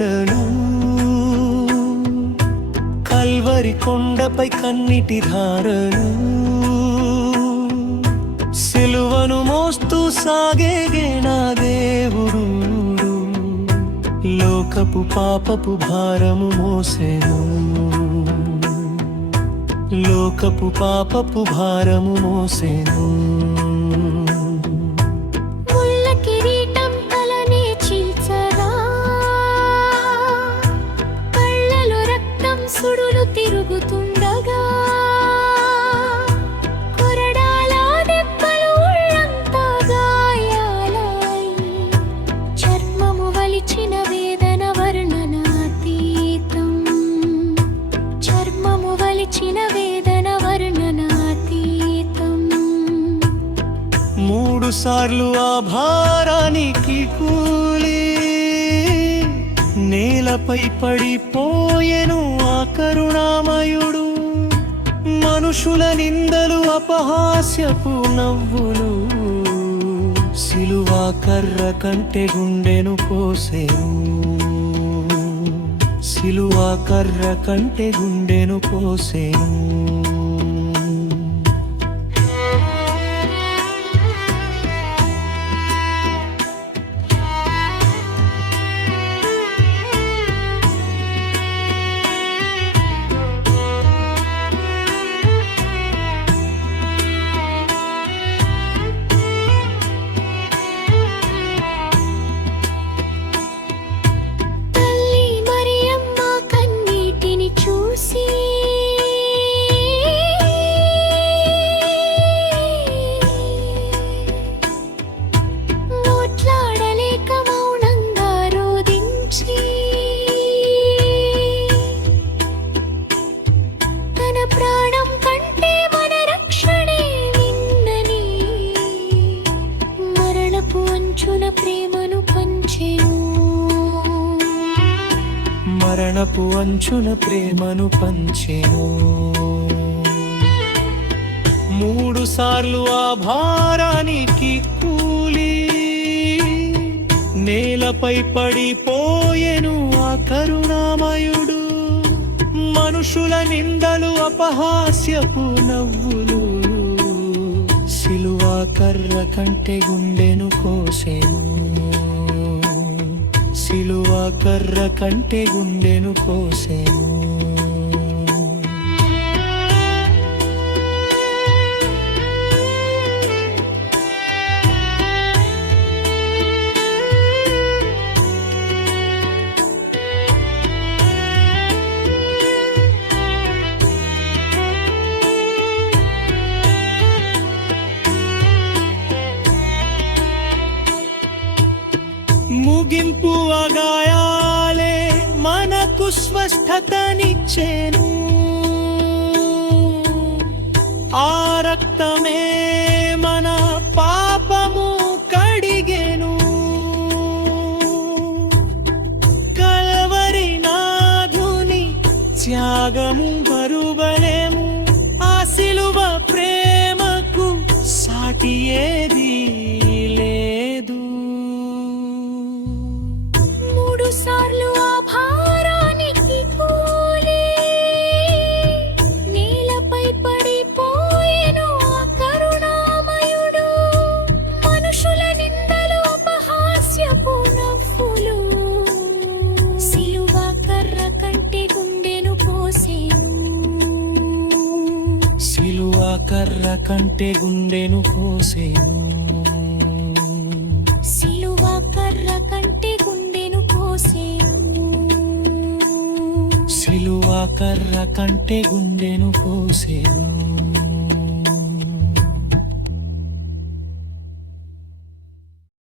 ధారలు, Calvary కొండపై కన్నిటి ధారలు, సిలువను మోస్తూ సాగేగే నా దేవుడు, లోకపు పాపపు భారము మోసెను, లోకపు పాపపు భారము మోసెను. సుడులు తిరుగుతుండగా కొరడాల దెబ్బలు ఉళ్ళంతా గాయాలై, చర్మము వలిచిన వేదన వర్ణనాతీతం, చర్మము వలిచిన వేదన వర్ణనాతీతం. 3 సార్లు ఆ భారానికి కూలి నేలపై పడిపోయెను ఆ కరుణామయుడు, మనుషుల నిందలు అపహాస్యపు నవ్వులు, సిలువ కర్ర కంటే గుండెను కోసెను, సిలువ కర్ర కంటే గుండెను కోసెను. మరణపు అంచున ప్రేమను పంచెను, 3 సార్లు ఆ భారానికి కూలి నేలపై పడిపోయెను ఆ కరుణామయుడు, మనుషుల నిందలు అపహాస్యపు నవ్వులు, సిలువ కర్ర కంటే గుండెను కోసెను, సిలువ కర్ర కంటే గుండెను కోసెను. ముగింపు గాయాలే మనకు స్వస్థతనిచ్చెను, ఆ రక్తమే మన పాపము కడిగెను, కల్వరి నాథుని త్యాగము మరువలేము, ఆ సిలువ ప్రేమకు సాటి ఏది లేదు. సార్లు ఆ భారానికి కూలి నేలపై పడిపోయెను ఆ కరుణామయుడు, మనుషుల నిందలు అపహాస్యపు నవ్వులు, సిలువ కర్ర కంటే గుండెను కోసెను, సిలువ కర్ర కంటే గుండెను కోసెను, సిలువ కర్ర కంటే గుండెను కోసెను, సిలువ కర్ర కంటే గుండెను కోసెను.